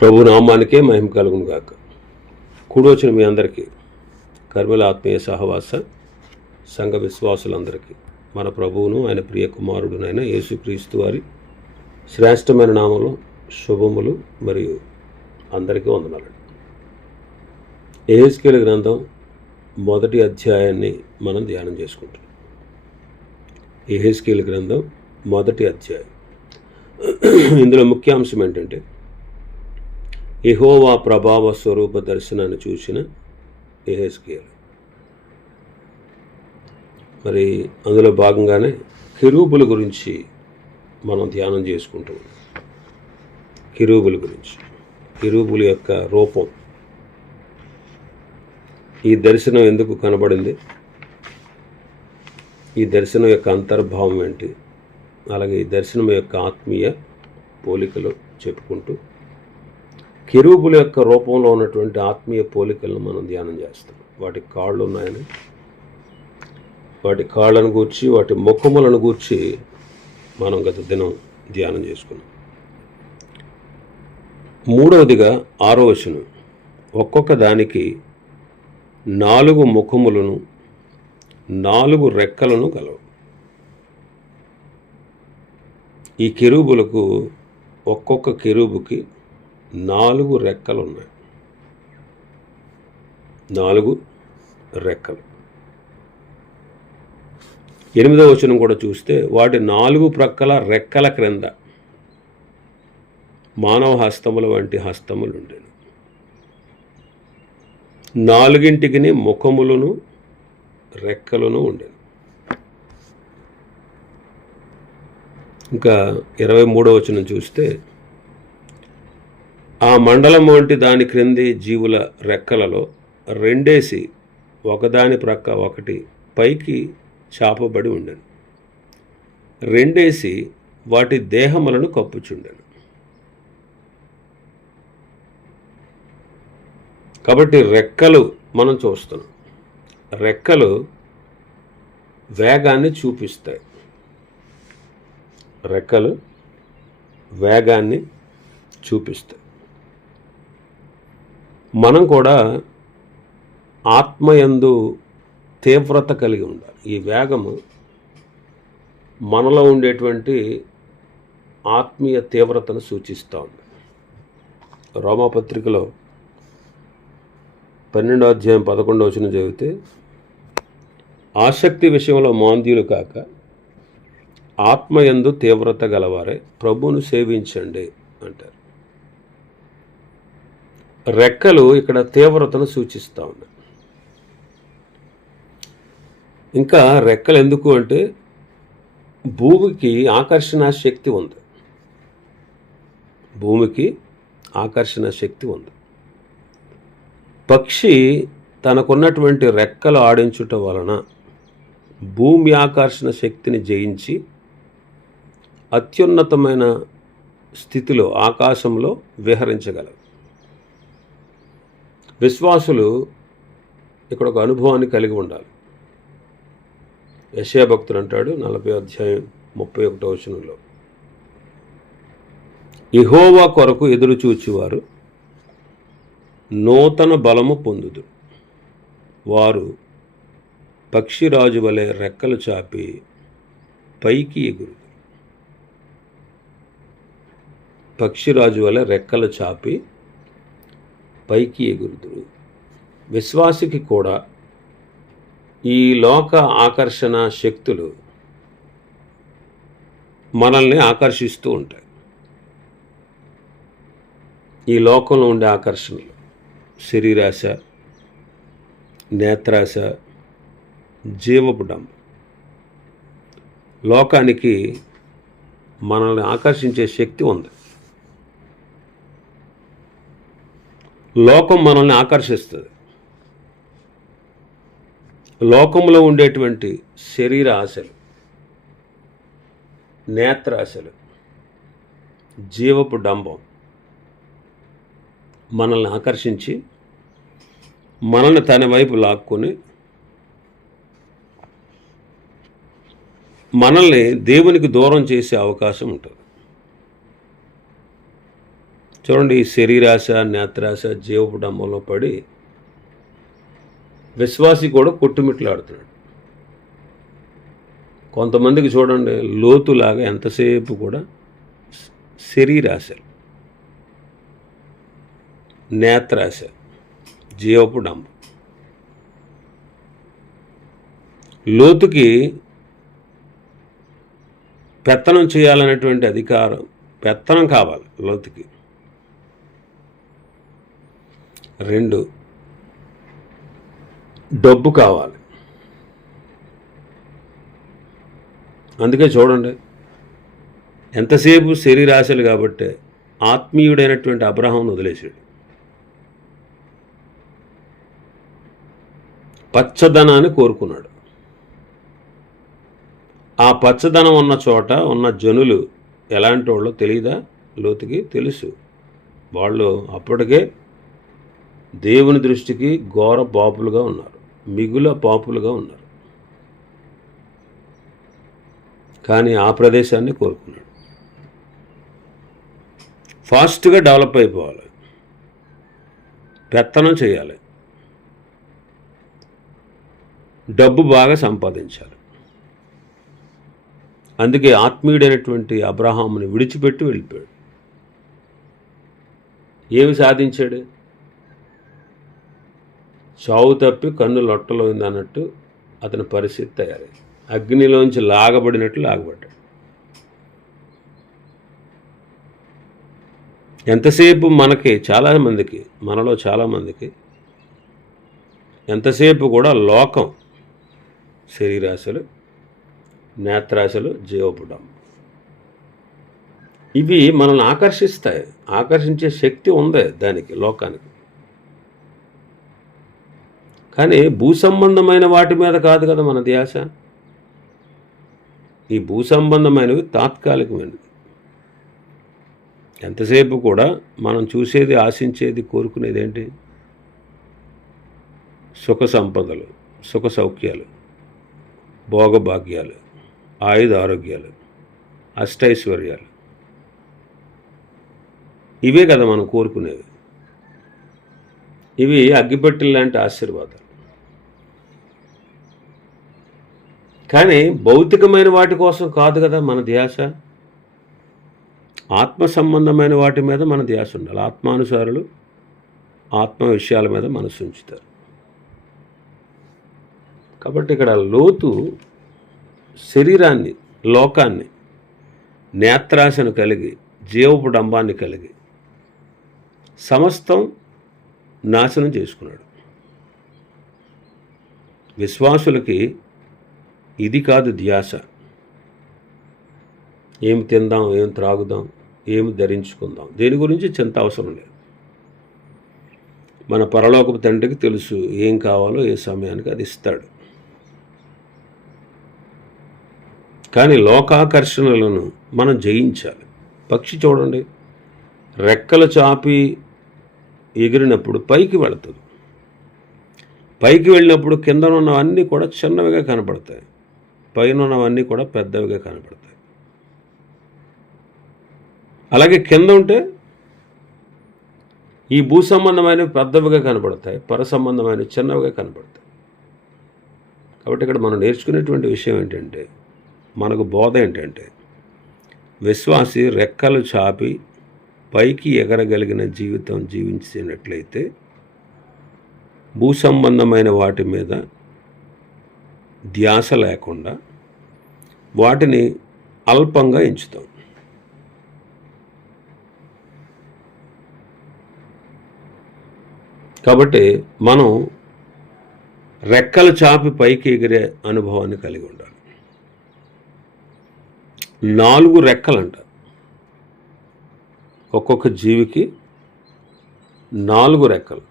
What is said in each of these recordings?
ప్రభు నామానికే మహిమ కలుగును గాక. కూడొచ్చిన మీ అందరికీ కర్మల ఆత్మీయ సహవాస సంఘ విశ్వాసులందరికీ మన ప్రభువును ఆయన ప్రియ కుమారుడునైన యేసుక్రీస్తు వారి శ్రేష్టమైన నామంలో శుభములు మరియు అందరికీ వందనాలండి. యెహెజ్కేలు గ్రంథం మొదటి అధ్యాయాన్ని మనం ధ్యానం చేసుకుంటాం. యెహెజ్కేలు గ్రంథం మొదటి అధ్యాయం. ఇందులో ముఖ్యాంశం ఏంటంటే యెహోవా ప్రభావ స్వరూప దర్శనాన్ని చూసిన యెహెజ్కేలు. మరి అందులో భాగంగానే కెరూబుల గురించి మనం ధ్యానం చేసుకుంటాం. కెరూబుల గురించి, కెరూబుల యొక్క రూపం, ఈ దర్శనం ఎందుకు కనబడింది, ఈ దర్శనం యొక్క అంతర్భావం ఏంటి, అలాగే ఈ దర్శనం యొక్క ఆత్మీయ పోలికలు చెప్పుకుంటూ కెరూబుల యొక్క రూపంలో ఉన్నటువంటి ఆత్మీయ పోలికలను మనం ధ్యానం చేస్తాం. వాటి కాళ్ళు ఉన్నాయని, వాటి కాళ్ళను గూర్చి, వాటి ముఖములను గూర్చి మనం గత దినం ధ్యానం చేసుకున్నాం. మూడవదిగా 6వ వచనం, ఒక్కొక్క దానికి 4 ముఖములను 4 రెక్కలను కలవు. ఈ కెరూబులకు ఒక్కొక్క కెరూబుకి 4 రెక్కలు ఉన్నాయి. 4 రెక్కలు. 8వ వచనం కూడా చూస్తే వాటి 4 ప్రక్కల రెక్కల క్రింద మానవ హస్తముల వంటి హస్తములు ఉండేవి. 4ంటికి ముఖములను రెక్కలను ఉండేవి. ఇంకా 23వ వచనం చూస్తే ఆ మండలం వంటి దాని క్రింది జీవుల రెక్కలలో 2 ఒకదాని ప్రక్క ఒకటి పైకి చాపబడి ఉండెను. 2 వాటి దేహములను కప్పుచుండెను. కాబట్టి రెక్కలు మనం చూస్తున్నాం. రెక్కలు వేగాన్ని చూపిస్తాయి. రెక్కలు వేగాన్ని చూపిస్తాయి. మనం కూడా ఆత్మయందు తీవ్రత కలిగి ఉండాలి. ఈ వేగము మనలో ఉండేటువంటి ఆత్మీయ తీవ్రతను సూచిస్తూ ఉంది. రోమాపత్రికలో 12వ అధ్యాయం 11వ వచనం చదివితే, ఆసక్తి విషయంలో మాంద్యులు కాక ఆత్మయందు తీవ్రత గలవారే ప్రభువును సేవించండి అంటారు. రెక్కలు ఇక్కడ తీవ్రతను సూచిస్తూ ఉన్నాయి. ఇంకా రెక్కలు ఎందుకు అంటే భూమికి ఆకర్షణ శక్తి ఉంది. భూమికి ఆకర్షణ శక్తి ఉంది. పక్షి తనకున్నటువంటి రెక్కలు ఆడించుట వలన భూమి ఆకర్షణ శక్తిని జయించి అత్యున్నతమైన స్థితిలో ఆకాశంలో విహరించగలవు. విశ్వాసులు ఇక్కడ ఒక అనుభవాన్ని కలిగి ఉండాలి. యెషయా భక్తుడు అంటాడు 40వ అధ్యాయం 31వ వచనంలో, యెహోవా కొరకు ఎదురు చూచువారు నూతన బలము పొందుదురు. వారు పక్షిరాజు వలె రెక్కలు చాపి పైకి ఎగురుదురు. పక్షిరాజు వలె రెక్కలు చాపి పైకి ఎగురుదురు. విశ్వాసికి కూడా ఈ లోక ఆకర్షణ శక్తులు మనల్ని ఆకర్షిస్తూ ఉంటాయి. ఈ లోకంలో ఉండే ఆకర్షణలు, శరీరాశ, నేత్రాశ, జీవపు డంబం, లోకానికి మనల్ని ఆకర్షించే శక్తి ఉంది. లోకం మనల్ని ఆకర్షిస్తుంది. లోకంలో ఉండేటువంటి శరీర ఆశలు, నేత్రాశలు, జీవపు డంబం మనల్ని ఆకర్షించి మనల్ని తన వైపు లాక్కొని మనల్ని దేవునికి దూరం చేసే అవకాశం ఉంటుంది. చూడండి, ఈ శరీరాశ, నేత్రాశ, జీవపు డంబంలో పడి విశ్వాసి కూడా కొట్టుమిట్లాడుతున్నాడు. కొంతమందికి చూడండి, లోతులాగా ఎంతసేపు కూడా శరీరాశలు, నేత్రాశ, జీవపు డంబం. లోతుకి పెత్తనం చేయాలనేటువంటి అధికారం, పెత్తనం కావాలి లోతుకి. 2, డబ్బు కావాలి. అందుకే చూడండి, ఎంతసేపు శరీరాశలు కాబట్టి ఆత్మీయుడైనటువంటి అబ్రహామును వదిలేశాడు. పచ్చదనాన్ని కోరుకున్నాడు. ఆ పచ్చదనం ఉన్న చోట ఉన్న జనులు ఎలాంటి వాళ్ళో తెలియదా? లోతుకి తెలుసు. వాళ్ళు అప్పటికే దేవుని దృష్టికి ఘోర పాపులుగా ఉన్నారు, మిగుల పాపులుగా ఉన్నారు. కానీ ఆ ప్రదేశాన్ని కోరుకున్నాడు. ఫాస్ట్గా డెవలప్ అయిపోవాలి, పెత్తనం చేయాలి, డబ్బు బాగా సంపాదించాలి. అందుకే ఆత్మీయుడైనటువంటి అబ్రహాముని విడిచిపెట్టి వెళ్ళిపోయాడు. ఏమి సాధించాడు? చావు తప్పి కన్ను లొట్టలో అన్నట్టు అతని పరిస్థితి తయారైంది. అగ్నిలోంచి లాగబడినట్లు లాగబడ్డాడు. ఎంతసేపు మనకి, చాలామందికి, మనలో చాలామందికి ఎంతసేపు కూడా లోకం, శరీరాశలు, నేత్రాశలు, జీవపుడం, ఇవి మనల్ని ఆకర్షిస్తాయి. ఆకర్షించే శక్తి ఉంది దానికి, లోకానికి. కానీ భూసంబంధమైన వాటి మీద కాదు కదా మన ధ్యాస. ఈ భూసంబంధమైనవి తాత్కాలికమైనవి. ఎంతసేపు కూడా మనం చూసేది, ఆశించేది, కోరుకునేది ఏంటి? సుఖ సంపదలు, సుఖ సౌఖ్యాలు, భోగభాగ్యాలు, ఆయుధ ఆరోగ్యాలు, అష్టైశ్వర్యాలు. ఇవే కదా మనం కోరుకునేవి. ఇవి అగ్గిపెట్టెలు లాంటి ఆశీర్వాదాలు. కానీ భౌతికమైన వాటి కోసం కాదు కదా మన ధ్యాస. ఆత్మ సంబంధమైన వాటి మీద మన ధ్యాస ఉండాలి. ఆత్మానుసారులు ఆత్మ విషయాల మీద మనసు ఉంచుతారు. కాబట్టి ఇక్కడ లోతు శరీరాన్ని, లోకాన్ని, నేత్రాశను కలిగి, జీవపు డంబాన్ని కలిగి సమస్తం నాశనం చేసుకున్నాడు. విశ్వాసులకి ఇది కాదు ధ్యాస. ఏమి తిందాం, ఏం త్రాగుదాం, ఏమి ధరించుకుందాం, దేని గురించి చింత అవసరం లేదు. మన పరలోకపు తండ్రికి తెలుసు ఏం కావాలో ఏ సమయానికి అది ఇస్తాడు. కానీ లోకాకర్షణలను మనం జయించాలి. పక్షి చూడండి, రెక్కలు చాపి ఎగిరినప్పుడు పైకి వెళుతుంది. పైకి వెళ్ళినప్పుడు కింద ఉన్నవన్నీ కూడా చిన్నవిగా కనపడతాయి, పైన ఉన్నవన్నీ కూడా పెద్దవిగా కనపడతాయి. అలాగే కింద ఉంటే ఈ భూ సంబంధమైనవి పెద్దవిగా కనపడతాయి, పర సంబంధమైనవి చిన్నవిగా కనపడతాయి. కాబట్టి ఇక్కడ మనం నేర్చుకునేటువంటి విషయం ఏంటంటే, మనకు బోధ ఏంటంటే, విశ్వాసి రెక్కలు చాపి పైకి ఎగరగలిగిన జీవితం జీవించినట్లయితే భూ సంబంధమైన వాటి మీద ధ్యాస లేకుండా వాటిని అల్పంగా ఎంచుతాం. కాబట్టి మనం రెక్కలు చాపి పైకి ఎగిరే అనుభవాన్ని కలిగి ఉండాలి. 4 రెక్కలంట. ఒక్కొక్క జీవికి 4 రెక్కలు.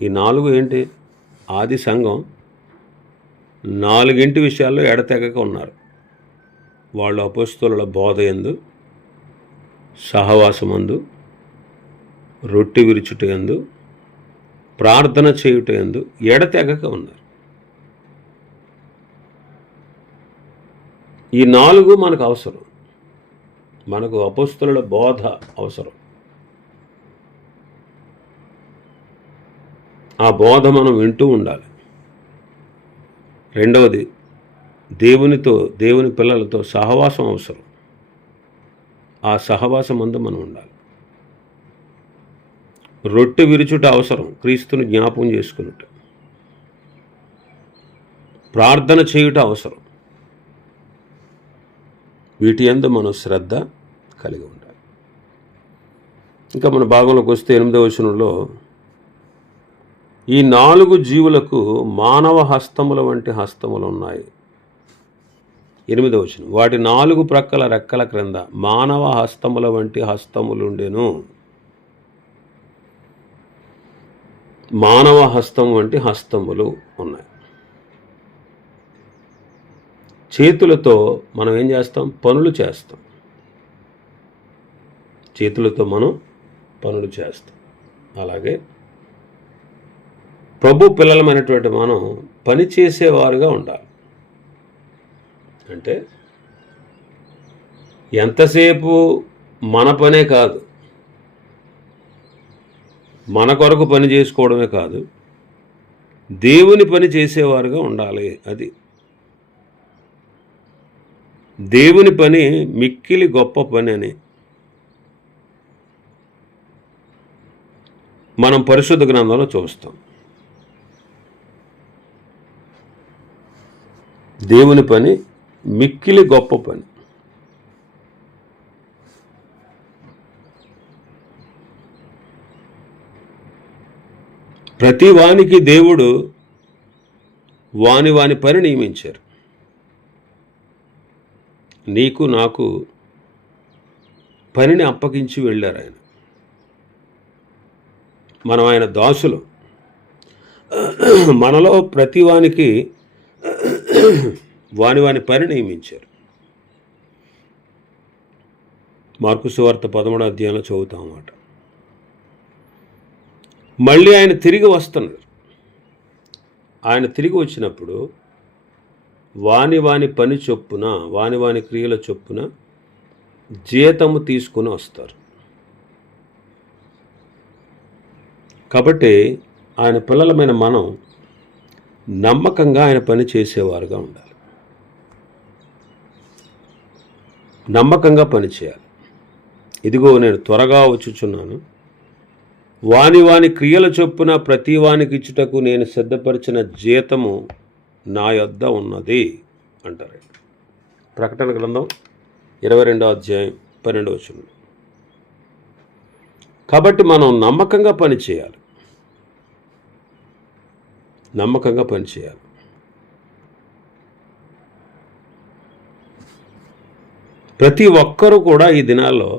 ఈ 4 ఏంటి? ఆది సంఘం 4 విషయాల్లో ఎడతెగక ఉన్నారు. వాళ్ళు అపొస్తలుల బోధ యందు, సహవాసమందు, రొట్టె విరుచుట యందు, ప్రార్థన చేయుట యందు ఎడతెగక ఉన్నారు. ఈ 4 మనకు అవసరం. మనకు అపొస్తలుల బోధ అవసరం. ఆ బోధ మనం వింటూ ఉండాలి. రెండవది, దేవుని పిల్లలతో సహవాసం అవసరం. ఆ సహవాసం అందు మనం ఉండాలి. రొట్టె విరుచుట అవసరం, క్రీస్తుని జ్ఞాపకం చేసుకున్నట్టు. ప్రార్థన చేయుట అవసరం. వీటి యందు మనం శ్రద్ధ కలిగి ఉండాలి. ఇంకా మన భాగంలోకి వస్తే 8వ వచనంలో, ఈ 4 జీవులకు మానవ హస్తముల వంటి హస్తములు ఉన్నాయి. 8వ వచనం, వాటి 4 ప్రక్కల రెక్కల క్రింద మానవ హస్తముల వంటి హస్తములుండెను. మానవ హస్తం వంటి హస్తములు ఉన్నాయి. చేతులతో మనం ఏం చేస్తాం? పనులు చేస్తాం. చేతులతో మనం పనులు చేస్తాం. అలాగే ప్రభు పిల్లలమైనటువంటి మనం పని చేసేవారుగా ఉండాలి. అంటే ఎంతసేపు మన పనే కాదు, మన కొరకు పని చేసుకోవడమే కాదు, దేవుని పని చేసేవారుగా ఉండాలి. అది దేవుని పని మిక్కిలి గొప్ప పని అని మనం పరిశుద్ధ గ్రంథంలో చూస్తాం. దేవుని పని మిక్కిలి గొప్ప పని. ప్రతి వానికి దేవుడు వాని పని నియమించారు. నీకు నాకు పనిని అప్పగించి వెళ్ళారు ఆయన. మనం ఆయన దాసులు. మనలో ప్రతి వానికి వాని పని నియమించారు. మార్కు సువార్త 13వ అధ్యాయంలో చదువుతాం అన్నమాట. మళ్ళీ ఆయన తిరిగి వస్తున్నారు. ఆయన తిరిగి వచ్చినప్పుడు వాని పని చొప్పున, వాని క్రియల చొప్పున జీతము తీసుకుని వస్తారు. కాబట్టి ఆయన పిల్లలమైన మనం నమ్మకంగా ఆయన పని చేసేవారుగా ఉండాలి. నమ్మకంగా పని చేయాలి. ఇదిగో నేను త్వరగా వచ్చుచున్నాను, వాని క్రియల చొప్పున ప్రతి వానికి ఇచ్చుటకు నేను సిద్ధపరిచిన జీతము నా యొద్ద ఉన్నది అంటారు. ప్రకటన గ్రంథం 22వ అధ్యాయం 12వ వచనం. కాబట్టి మనం నమ్మకంగా పని చేయాలి. నమ్మకంగా పని చేయాలి. ప్రతి ఒక్కరూ కూడా ఈ దినాల్లో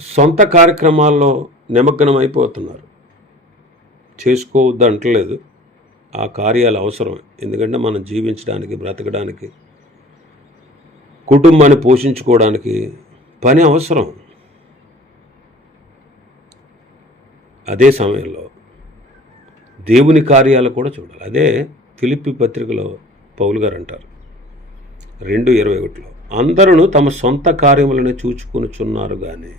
సొంత కార్యక్రమాల్లో నిమగ్నం అయిపోతున్నారు. చేసుకోవద్దు అంటలేదు, ఆ కార్యాలు అవసరమే. ఎందుకంటే మనం జీవించడానికి, బ్రతకడానికి, కుటుంబాన్ని పోషించుకోవడానికి పని అవసరం. అదే సమయంలో దేవుని కార్యాలు కూడా చూడాలి. అదే ఫిలిప్పీ పత్రికలో పౌలు గారు అంటారు 2:21లో, అందరూ తమ సొంత కార్యములను చూచుకొనుచున్నారు కానీ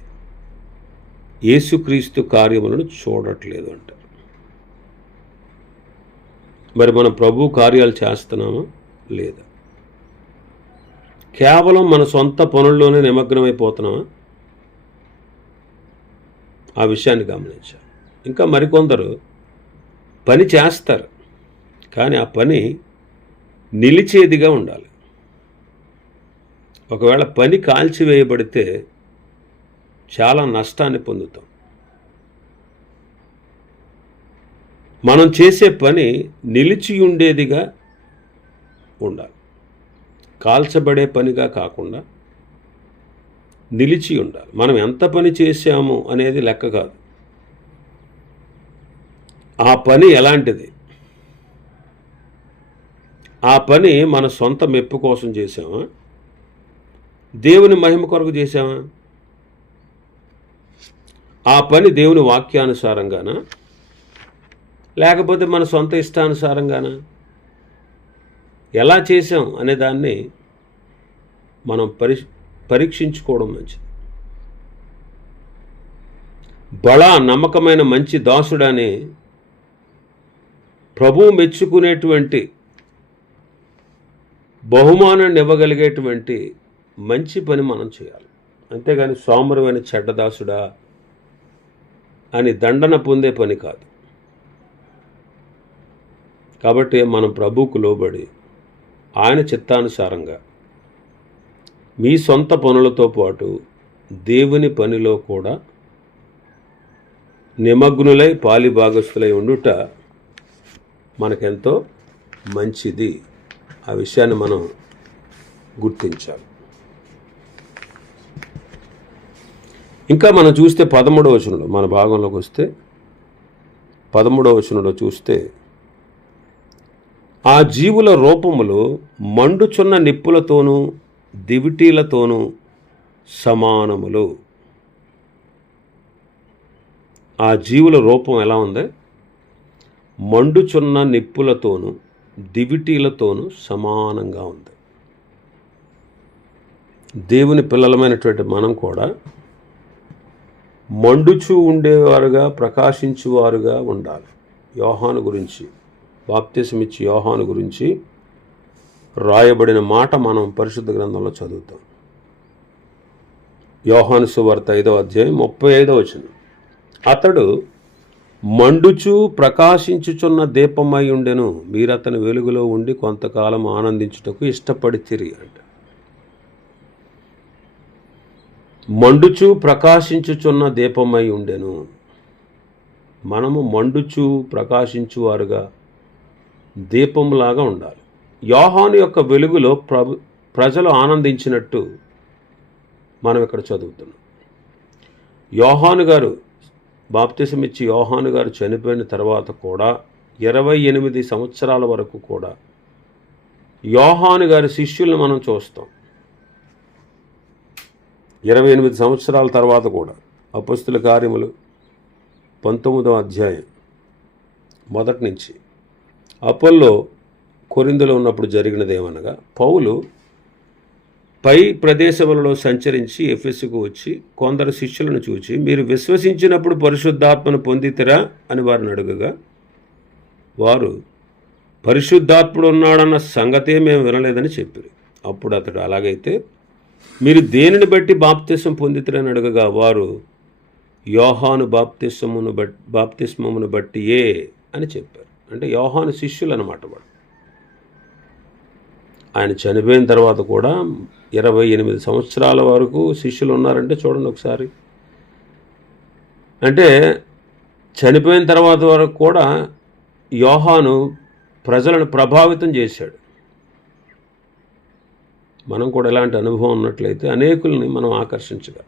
యేసుక్రీస్తు కార్యములను చూడట్లేదు అంటారు. మరి మనం ప్రభు కార్యాలు చేస్తున్నామా లేదా? కేవలం మన సొంత పనుల్లోనే నిమగ్నమైపోతున్నామా? ఆ విషయాన్ని గమనించాలి. ఇంకా మరికొందరు పని చేస్తారు, కానీ ఆ పని నిలిచేదిగా ఉండాలి. ఒకవేళ పని కాల్చివేయబడితే చాలా నష్టాన్ని పొందుతాం. మనం చేసే పని నిలిచి ఉండేదిగా ఉండాలి. కాల్చబడే పనిగా కాకుండా నిలిచి ఉండాలి. మనం ఎంత పని చేశాము అనేది లెక్క కాదు, ఆ పని ఎలాంటిది. ఆ పని మన సొంత మెప్పు కోసం చేసామా, దేవుని మహిమ కొరకు చేసామా? ఆ పని దేవుని వాక్యానుసారంగానా, లేకపోతే మన సొంత ఇష్టానుసారంగానా? ఎలా చేసాం అనే దాన్ని మనం పరీక్షించుకోవడం మంచిది. బడా నమ్మకమైన మంచి దాసుడని ప్రభువు మెచ్చుకునేటువంటి బహుమానాన్ని ఇవ్వగలిగేటువంటి మంచి పని మనం చేయాలి. అంతేగాని సోమరువైన చెడ్డదాసుడా అని దండన పొందే పని కాదు. కాబట్టి మనం ప్రభువుకు లోబడి ఆయన చిత్తానుసారంగా మీ సొంత పనులతో పాటు దేవుని పనిలో కూడా నిమగ్నులై పాలిభాగస్తులై ఉండుట మనకెంతో మంచిది. ఆ విషయాన్ని మనం గుర్తించాలి. ఇంకా మనం చూస్తే 13వ వచనంలో, మన భాగంలోకి వస్తే 13వ వచనంలో చూస్తే, ఆ జీవుల రూపములు మండుచున్న నిప్పులతోనూ దివిటీలతోనూ సమానములు. ఆ జీవుల రూపం ఎలా ఉంది? మండుచున్న నిప్పులతోనూ దివిటీలతోనూ సమానంగా ఉంది. దేవుని పిల్లలమైనటువంటి మనం కూడా మండుచూ ఉండేవారుగా, ప్రకాశించువారుగా ఉండాలి. యోహాను గురించి, బాప్తిసమిచ్చి యోహాను గురించి రాయబడిన మాట మనం పరిశుద్ధ గ్రంథంలో చదువుతాం. యోహాను సువార్త 5వ అధ్యాయం 35వ వచనం. అతడు మండుచు ప్రకాశించుచున్న దీపమై ఉండెను, మీరతని వెలుగులో ఉండి కొంతకాలం ఆనందించుటకు ఇష్టపడితిరి అంట. మండుచు ప్రకాశించుచున్న దీపమై ఉండెను. మనము మండుచు ప్రకాశించువారుగా దీపంలాగా ఉండాలి. యోహాను యొక్క వెలుగులో ప్రజలు ఆనందించినట్టు మనం ఇక్కడ చదువుతున్నాం. యోహాను గారు, బాప్తిసమిచ్చి యోహాను గారు చనిపోయిన తర్వాత కూడా 28 సంవత్సరాల వరకు కూడా యోహాను గారి శిష్యుల్ని మనం చూస్తాం. 28 సంవత్సరాల తర్వాత కూడా అపొస్తలుల కార్యములు 19వ అధ్యాయం మొదటి నుంచి, అపోల్లో కొరింథులో ఉన్నప్పుడు జరిగినదేమనగా, పౌలు పై ప్రదేశములలో సంచరించి ఎఫెసుకు వచ్చి కొందరు శిష్యులను చూచి, మీరు విశ్వసించినప్పుడు పరిశుద్ధాత్మను పొందితిరా అని వారిని అడుగగా, వారు పరిశుద్ధాత్ముడు ఉన్నాడన్న సంగతే మేము వినలేదని చెప్పారు. అప్పుడు అతడు, అలాగైతే మీరు దేనిని బట్టి బాప్తిస్మం పొందితిరని అడగగా, వారు యోహాను బాప్తిస్మమును బట్టియే అని చెప్పారు. అంటే యోహాను శిష్యులు అన్నమాట వాడు. ఆయన చనిపోయిన తర్వాత కూడా 28 సంవత్సరాల వరకు శిష్యులు ఉన్నారంటే చూడండి ఒకసారి. అంటే చనిపోయిన తర్వాత వరకు కూడా యోహాను ప్రజలను ప్రభావితం చేశాడు. మనం కూడా ఇలాంటి అనుభవం ఉన్నట్లయితే అనేకుల్ని మనం ఆకర్షించగా,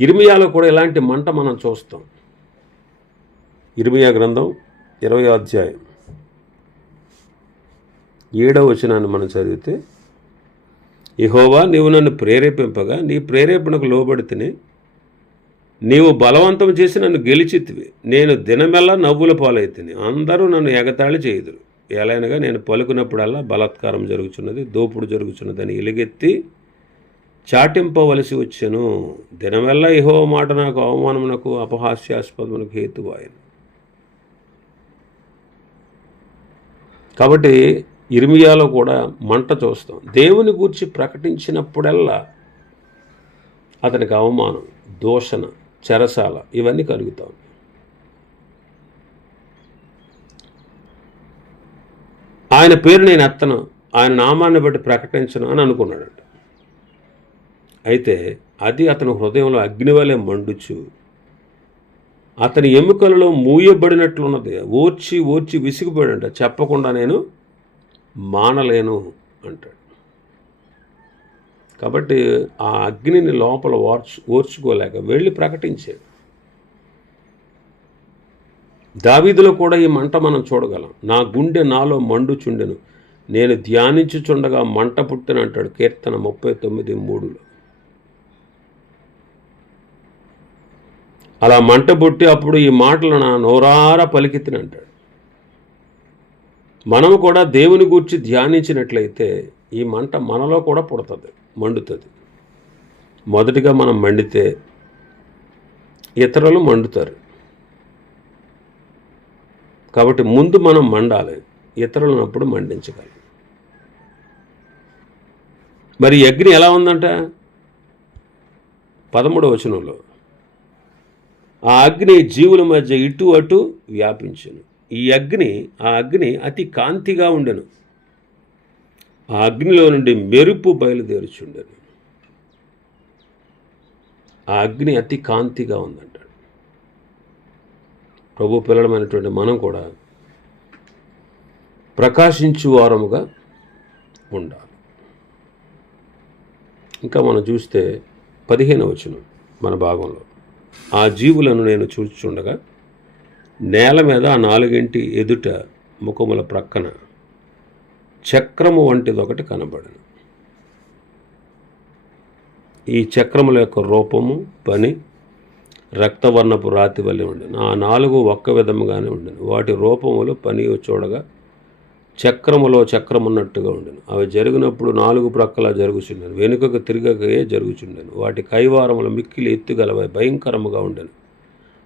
ఇర్మియాలో కూడా ఇలాంటి మంట మనం చూస్తాం. ఇర్మియా గ్రంథం 20వ అధ్యాయం 7వ వచనాన్ని మనం చదివితే, యెహోవా, నీవు నన్ను ప్రేరేపింపగా నీ ప్రేరేపణకు లోబడితిని, నీవు బలవంతం చేసి నన్ను గెలిచితివి. నేను దినమెల్లా నవ్వుల పాలైతిని, అందరూ నన్ను ఎగతాళి చేయుదురు. ఎలాగనగా నేను పలుకున్నప్పుడల్లా బలాత్కారం జరుగుతున్నది, దోపుడు జరుగుతున్నదని ఎలుగెత్తి చాటింపవలసి వచ్చెను. దినమెల్లా యెహోవా మాట నాకు అవమానమునకు అపహాస్యాస్పదమునకు హేతువాయను. కాబట్టి ఇర్మియాలో కూడా మంట చూస్తాం. దేవుని గూర్చి ప్రకటించినప్పుడల్లా అతనికి అవమానం, దూషణ, చెరసాల ఇవన్నీ కలుగుతాం. ఆయన పేరు నేను ఎత్తను, ఆయన నామాన్ని బట్టి ప్రకటించను అని అనుకున్నాడంట. అయితే అది అతని హృదయంలో అగ్నివలె మండుచు అతని ఎముకలలో మూయబడినట్లున్నది. ఓర్చి ఓర్చి విసిగిపోయాడంట. చెప్పకుండా నేను మానలేను అంటాడు. కాబట్టి ఆ అగ్నిని లోపల ఓర్చుకోలేక వెళ్ళి ప్రకటించాడు. దావీదులో కూడా ఈ మంట మనం చూడగలం. నా గుండె నాలో మండుచుండెను, నేను ధ్యానించుచుండగా మంట పుట్టెనంటాడు కీర్తన 39:3. అలా మంట పుట్టి అప్పుడు ఈ మాటలు నా నోరారా పలికితినంటాడు. మనము కూడా దేవుని గూర్చి ధ్యానించినట్లయితే ఈ మంట మనలో కూడా పుడుతుంది, మండుతుంది. మొదటిగా మనం మండితే ఇతరులు మండుతారు. కాబట్టి ముందు మనం మండాలి, ఇతరులను అప్పుడు మండించగలం. మరి అగ్ని ఎలా ఉందంట? 13వ వచనంలో ఆ అగ్ని జీవుల మధ్య ఇటు అటు వ్యాపించెను. ఆ అగ్ని అతి కాంతిగా ఉండెను. ఆ అగ్నిలో నుండి మెరుపు బయలుదేరుచుండెను. ఆ అగ్ని అతి కాంతిగా ఉందంటాడు. ప్రభు పిల్లలమైనటువంటి మనం కూడా ప్రకాశించు వారముగా ఉండాలి. ఇంకా మనం చూస్తే 15వ వచనం మన భాగంలో, ఆ జీవులను నేను చూచుచుండగా నేల మీద ఆ 4 ఎదుట ముఖముల ప్రక్కన చక్రము వంటిదొకటి కనబడను. ఈ చక్రముల యొక్క రూపము, పని రక్తవర్ణపు రాతి వలె ఉండెను. ఆ 4 ఒక్క విధముగానే ఉండెను. వాటి రూపములు, పని చూడగా చక్రములో చక్రమున్నట్టుగా ఉండెను. అవి జరిగినప్పుడు 4 ప్రక్కల జరుగుచుండెను. వెనుకకు తిరగకయే జరుగుచుండెను. వాటి కైవారములు మిక్కిలి ఎత్తుగలవై భయంకరముగా ఉండెను.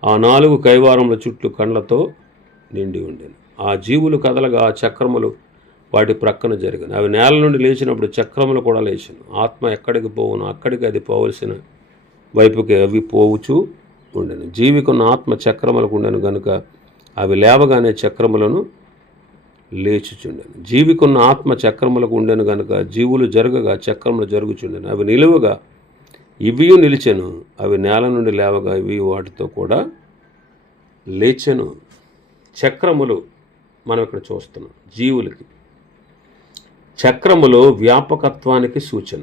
ఆ 4 కైవారముల చుట్టూ కండ్లతో నిండి ఉండెను. ఆ జీవులు కదలగా ఆ చక్రములు వాటి ప్రక్కన జరిగాను. అవి నేల నుండి లేచినప్పుడు చక్రములు కూడా లేచాను. ఆత్మ ఎక్కడికి పోవును అక్కడికి అది పోవలసిన వైపుకి అవి పోవుచూ ఉండెను. జీవికున్న ఆత్మ చక్రములకు ఉండెను గనుక అవి లేవగానే చక్రములను లేచుచుండెను. జీవికున్న ఆత్మ చక్రములకు ఉండెను గనుక జీవులు జరగగా చక్రములు జరుగుచుండెను. అవి నిలువగా ఇవి నిలిచెను. అవి నేల నుండి లేవగా ఇవి వాటితో కూడా లేచెను. చక్రములు మనం ఇక్కడ చూస్తున్నాం. జీవులకి చక్రములు వ్యాపకత్వానికి సూచన.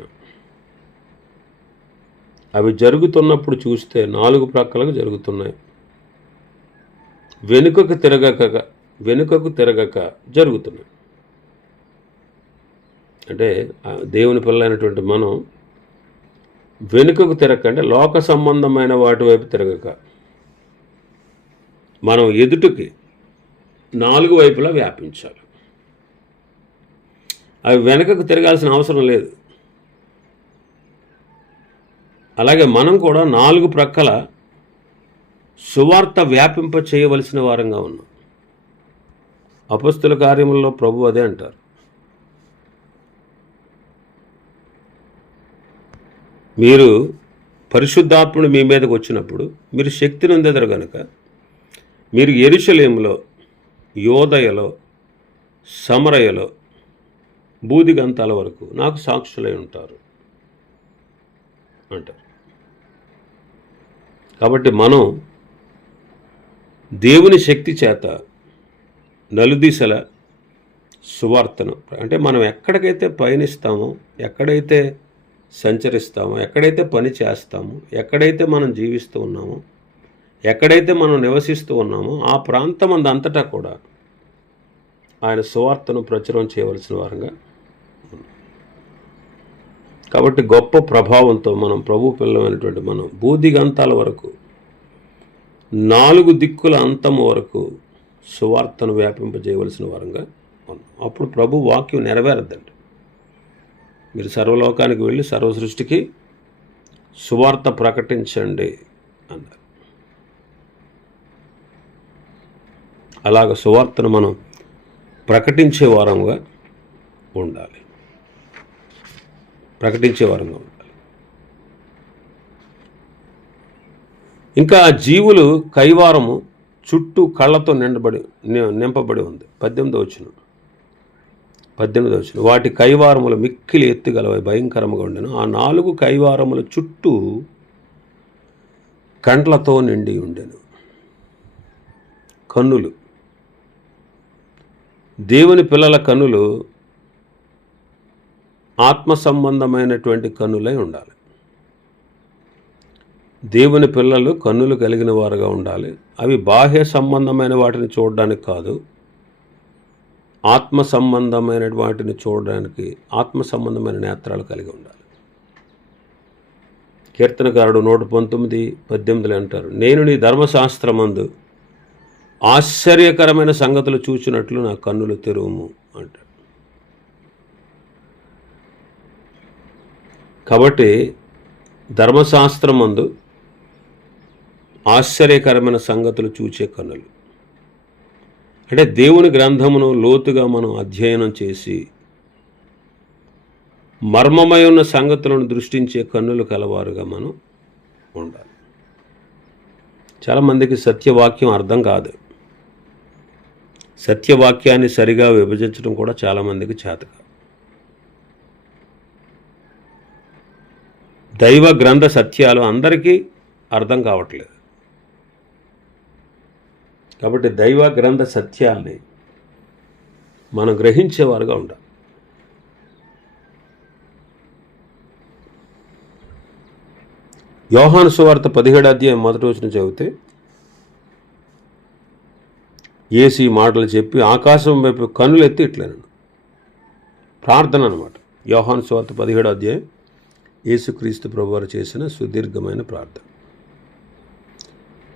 అవి జరుగుతున్నప్పుడు చూస్తే 4 ప్రక్కలకు జరుగుతున్నాయి. వెనుకకు తిరగక జరుగుతున్నాయి. అంటే దేవుని పిల్లలైనటువంటి మనం వెనుకకు తిరగక, అంటే లోక సంబంధమైన వాటి వైపు తిరగక, మనం ఎదుటికి 4 వైపులా వ్యాపించాలి. అవి వెనకకు తిరగాల్సిన అవసరం లేదు. అలాగే మనం కూడా 4 ప్రక్కల సువార్త వ్యాపింప చేయవలసిన వారంగా ఉన్నాం. అపొస్తలుల కార్యములలో ప్రభు అదే అంటారు. మీరు పరిశుద్ధాత్ముడు మీ మీదకి వచ్చినప్పుడు మీరు శక్తి నొందెదరు గనుక మీరు యెరూషలేములో, యోదయలో, సమరయలో, బూదిగంతాల వరకు నాకు సాక్షులై ఉంటారు అంటారు. కాబట్టి మనం దేవుని శక్తి చేత నలుదిశల సువార్తను, అంటే మనం ఎక్కడికైతే పయనిస్తామో, ఎక్కడైతే సంచరిస్తామో, ఎక్కడైతే పని చేస్తామో, ఎక్కడైతే మనం జీవిస్తూ ఉన్నామో, ఎక్కడైతే మనం నివసిస్తూ ఉన్నామో ఆ ప్రాంతం అంతటా కూడా ఆయన సువార్తను ప్రచురం చేయవలసిన వారంగా. కాబట్టి గొప్ప ప్రభావంతో మనం ప్రభు పిల్లమైనటువంటి మనం బూదిగంతాల వరకు, 4 దిక్కుల అంతము వరకు సువార్తను వ్యాపింపజేయవలసిన వారంగా ఉన్నాం. అప్పుడు ప్రభు వాక్యం నెరవేరద్దండి. మీరు సర్వలోకానికి వెళ్ళి సర్వ సృష్టికి సువార్త ప్రకటించండి అన్నారు. అలాగ సువార్తను మనం ప్రకటించే వారంగా ఉండాలి. ఇంకా జీవులు కైవారము చుట్టూ కళ్ళతో నింపబడి ఉంది. 18వ వచనం. వాటి కైవారములు మిక్కిలి ఎత్తుగలవై భయంకరముగా ఉండెను. ఆ 4 కైవారముల చుట్టూ కండ్లతో నిండి ఉండెను. కన్నులు, దేవుని పిల్లల కన్నులు ఆత్మ సంబంధమైనటువంటి కన్నులై ఉండాలి. దేవుని పిల్లలు కన్నులు కలిగిన వారుగా ఉండాలి. అవి బాహ్య సంబంధమైన వాటిని చూడడానికి కాదు, ఆత్మ సంబంధమైన వాటిని చూడడానికి ఆత్మ సంబంధమైన నేత్రాలు కలిగి ఉండాలి. కీర్తనకారుడు 119:18 అంటారు, నేను నీ ధర్మశాస్త్రమందు ఆశ్చర్యకరమైన సంగతులు చూచినట్లు నా కన్నులు తెరువుము అంటాడు. కాబట్టి ధర్మశాస్త్రమందు ఆశ్చర్యకరమైన సంగతులు చూచే కన్నులు. అంటే దేవుని గ్రంథమును లోతుగా మనం అధ్యయనం చేసి మర్మమై ఉన్న సంగతులను దృష్టించే కన్నులు కలవారుగా మనం ఉండాలి. చాలామందికి సత్యవాక్యం అర్థం కాదు. సత్యవాక్యాన్ని సరిగా విభజించడం కూడా చాలామందికి చేత కాదు. దైవ గ్రంథ సత్యాలు అందరికీ అర్థం కావట్లేదు. కాబట్టి దైవ గ్రంథ సత్యాల్ని మనం గ్రహించేవారుగా ఉండాలి. యోహాను సువార్త 17వ అధ్యాయం 1వ వచనం చదివితే యేసు ఈ మాటలు చెప్పి ఆకాశం వైపు కన్నులెత్తి ఇట్లనను. ప్రార్థన అన్నమాట. యోహాను సువార్త 17వ అధ్యాయం యేసుక్రీస్తు ప్రభువారు చేసిన సుదీర్ఘమైన ప్రార్థన.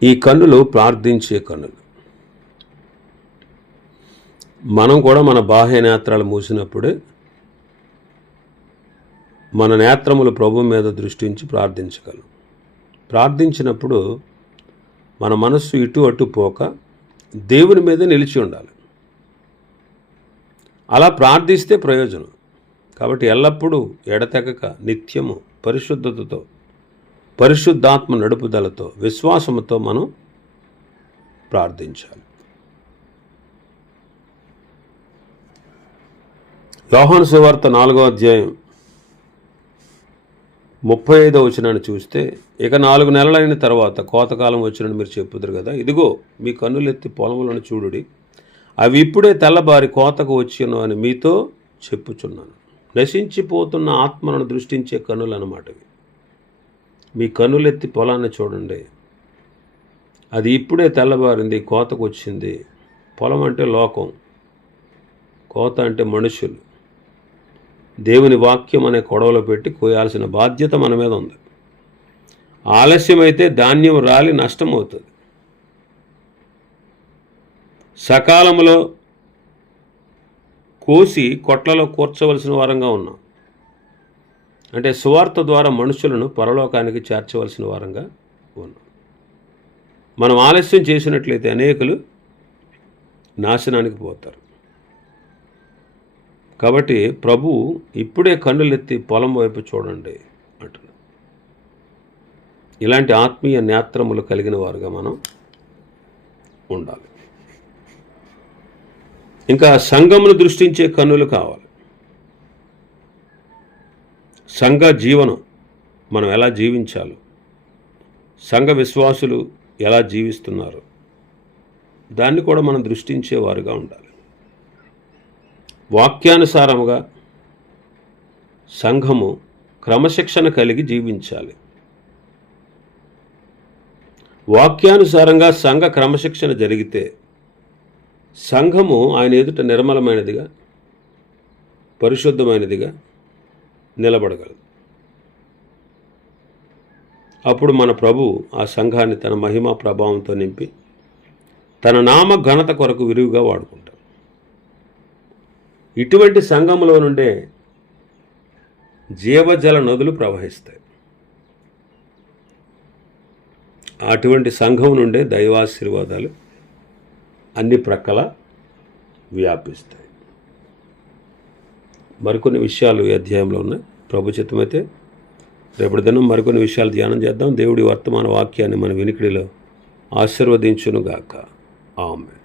ఈ కన్నులు ప్రార్థించే కన్నులు. మనం కూడా మన బాహ్య నేత్రాలు మూసినప్పుడే మన నేత్రములు ప్రభు మీద దృష్టించి ప్రార్థించగలం. ప్రార్థించినప్పుడు మన మనస్సు ఇటు అటు పోక దేవుని మీద నిలిచి ఉండాలి. అలా ప్రార్థిస్తే ప్రయోజనం. కాబట్టి ఎల్లప్పుడూ ఎడతెగక నిత్యము పరిశుద్ధతతో, పరిశుద్ధాత్మ నడుపుదలతో, విశ్వాసముతో మనం ప్రార్థించాలి. యోహాను సువార్త 4వ అధ్యాయం 35వ వచనాన్ని చూస్తే, ఇక 4 నెలలైన తర్వాత కోతకాలం వచ్చినని మీరు చెప్పుదురు కదా, ఇదిగో మీ కన్నులెత్తి పొలములను చూడుడి, అవి ఇప్పుడే తెల్లబారి కోతకు వచ్చిన అని మీతో చెప్పుచున్నాను. నశించిపోతున్న ఆత్మలను దృష్టించే కన్నులు అన్నమాట. మీ కన్నులెత్తి పొలాన్ని చూడండి, అది ఇప్పుడే తెల్లబారింది, కోతకు వచ్చింది. పొలం అంటే లోకం, కోత అంటే మనుషులు. దేవుని వాక్యం అనే కొడవలో పెట్టి కోయాల్సిన బాధ్యత మన మీద ఉంది. ఆలస్యమైతే ధాన్యం రాలి నష్టమవుతుంది. సకాలంలో కోసి కొట్లలో కూర్చవలసిన వారంగా ఉన్నాం. అంటే సువార్త ద్వారా మనుషులను పరలోకానికి చేర్చవలసిన వారంగా ఉన్నాం. మనం ఆలస్యం చేసినట్లయితే అనేకులు నాశనానికి పోతారు. కాబట్టి ప్రభు ఇప్పుడే కన్నులెత్తి పొలం వైపు చూడండి అంటున్నాడు. ఇలాంటి ఆత్మీయ నేత్రములు కలిగిన వారుగా మనం ఉండాలి. ఇంకా సంఘమును దృష్టించే కన్నులు కావాలి. సంఘ జీవనం మనం ఎలా జీవించాలో, సంఘ విశ్వాసులు ఎలా జీవిస్తున్నారు, దాన్ని కూడా మనం దృష్టించేవారుగా ఉండాలి. వాక్యానుసారముగా సంఘము క్రమశిక్షణ కలిగి జీవించాలి. వాక్యానుసారంగా సంఘ క్రమశిక్షణ జరిగితే సంఘము ఆయన ఎదుట నిర్మలమైనదిగా, పరిశుద్ధమైనదిగా నిలబడగలదు. అప్పుడు మన ప్రభు ఆ సంఘాన్ని తన మహిమా ప్రభావంతో నింపి తన నామ ఘనత కొరకు విరివిగా వాడుకుంటాడు. ఇటువంటి సంఘములో నుండే జీవజల నదులు ప్రవహిస్తాయి. అటువంటి సంఘం నుండే దైవాశీర్వాదాలు అన్ని ప్రక్కల వ్యాపిస్తాయి. మరికొన్ని విషయాలు ఈ అధ్యాయంలో ఉన్నాయి. ప్రభు చిత్తమైతే రేపటి దినం మరికొన్ని విషయాలు ధ్యానం చేద్దాం. దేవుడి వర్తమాన వాక్యాన్ని మన వినికిడిలో ఆశీర్వదించునుగాక. ఆమేన్.